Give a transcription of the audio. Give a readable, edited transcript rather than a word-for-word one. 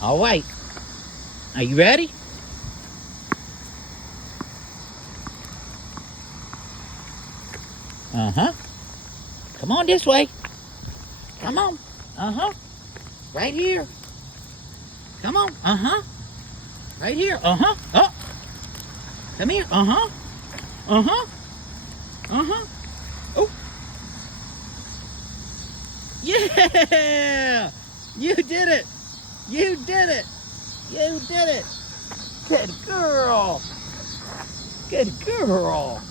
All right. Are you ready? Uh-huh. Come on this way. Come on. Uh-huh. Right here. Come on. Uh-huh. Right here. Uh-huh. Oh. Come here. Uh-huh. Uh-huh. Uh-huh. Oh. Yeah! You did it! You did it! You did it! Good girl! Good girl!